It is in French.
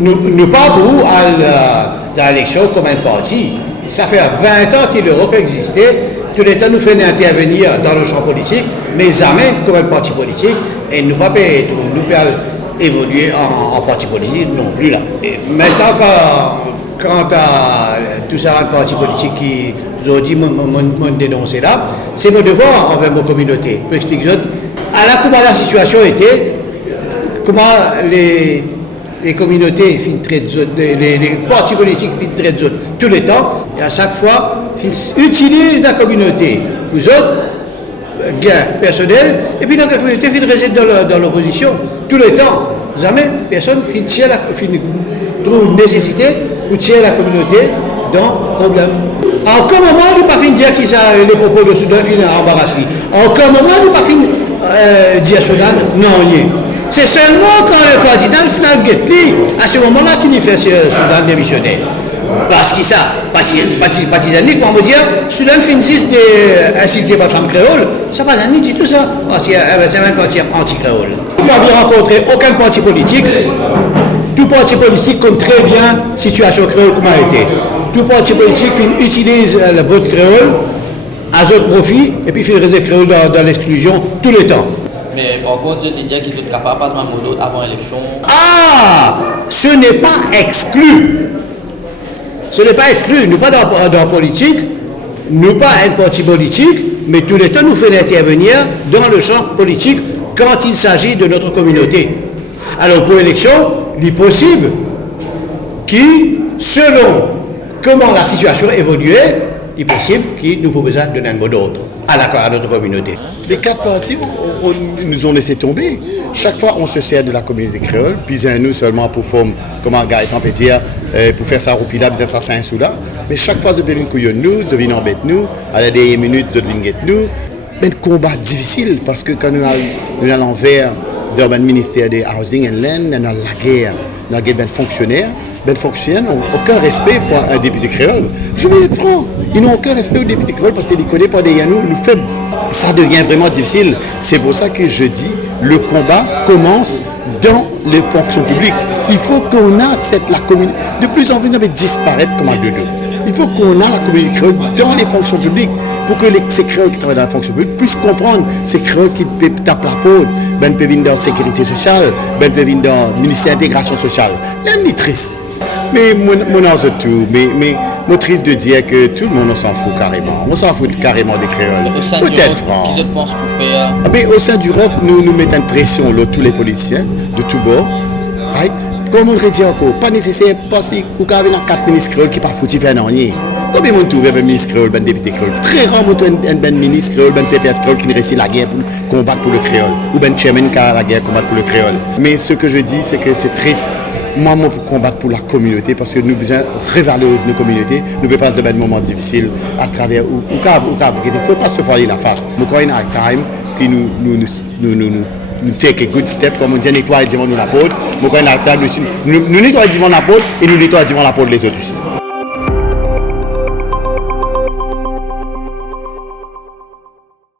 nous pas beaucoup dans l'élection comme un parti. Ça fait 20 ans que l'Europe existait. Tout le temps, nous faisons intervenir dans le champ politique, mais jamais comme un parti politique. Et nous ne pouvons pas évoluer en parti politique non plus là. Et maintenant, quant à tout ça, un parti politique qui aujourd'hui m'ont dénoncé là, c'est mon devoir envers ma communauté. Pour expliquer comment la situation était, comment les communautés les partis politiques filtrent de zone tout le temps, et à chaque fois, ils utilisent la communauté. Vous autres, gains personnels, et puis la communauté finit rester dans l'opposition tout le temps. Jamais personne trouve nécessité pour tirer la communauté dans le problème. En aucun moment, nous ne pouvons pas dire que les propos de Soudan finissent embarrassés. En aucun moment, nous ne pouvons pas dire Soudan non rien. C'est seulement quand le candidat final Getli, à ce moment-là, qu'il fait Soudan démissionnaire. Parce que ça, partisanique, on va dire, Soudan finit d'insulter par femme créole, ça ne va pas du tout ça. C'est même parti anti-créole. Vous n'avez rencontré aucun parti politique. Tout parti politique compte très bien la situation créole comme a été. Tout parti politique utilise le vote créole à son profit et puis fait rester créole dans l'exclusion tout le temps. Mais par contre, je te dis qu'ils sont capables de passer un mot avant l'élection. Ah, ce n'est pas exclu. Ce n'est pas exclu. Nous pas dans la politique, nous pas un parti politique, mais tout le temps nous faisons intervenir dans le champ politique quand il s'agit de notre communauté. Alors pour l'élection, il est possible qui, selon comment la situation évoluait, il est possible que nous pouvons besoin donner un mot d'ordre à notre communauté. Les quatre partis nous ont laissé tomber. Chaque fois, on se sert de la communauté créole, puis nous seulement pour former, comment Gaëtan peut dire, pour faire ça au pila, ça c'est un souda. Mais chaque fois, ils viennent couiller nous, ils viennent embêter nous, à la dernière minute, ils viennent guetter nous. Mais un combat difficile, parce que quand nous allons vers dans le ministère des Housing and Land, dans la guerre, dans les fonctionnaires n'ont aucun respect pour un député créole. Je vais être franc, ils n'ont aucun respect au député créole parce qu'ils ne connaissent pas des Yanou, nous faibles. Ça devient vraiment difficile. C'est pour ça que je dis, le combat commence dans les fonctions publiques. Il faut qu'on a la communauté, de plus en plus, on va disparaître comme un dodo. Il faut qu'on a la communauté créole dans les fonctions publiques pour que ces créoles qui travaillent dans la fonction publique puissent comprendre ces créoles qui tapent la peau, ben peuvent venir dans la sécurité sociale, ben peuvent venir dans le ministère de l'intégration sociale. C'est triste. Mais mon âge de tout, mais triste de dire que tout le monde s'en fout carrément. On s'en fout carrément des créoles. Peut-être franc. Qu'est-ce que tu penses pour faire? Mais au sein du ROC, nous mettons une pression, là, tous les politiciens de tous bords. Right? Comme on le dit encore, pas nécessaire parce que vous avez 4 ministres créoles qui ne sont pas foutus faire rien. Combien de monde trouve un ministre créole, un député créole? Très rarement, un ministre créole, un PPS créole qui ne réussit la guerre pour combattre pour le créole. Ou un chairman qui a la guerre pour combattre pour le créole. Mais ce que je dis, c'est que c'est triste. Moi, pour combattre pour la communauté, parce que nous devons revaloriser nos communautés, nous devons passer de moments difficiles à travers il ne faut pas se voiler la face. Nous avons un time, puis nous take a good step, comme on dit, nettoyer devant nous la peau. Nous nettoyons devant la peau et nous nettoyons devant la peau les autres aussi.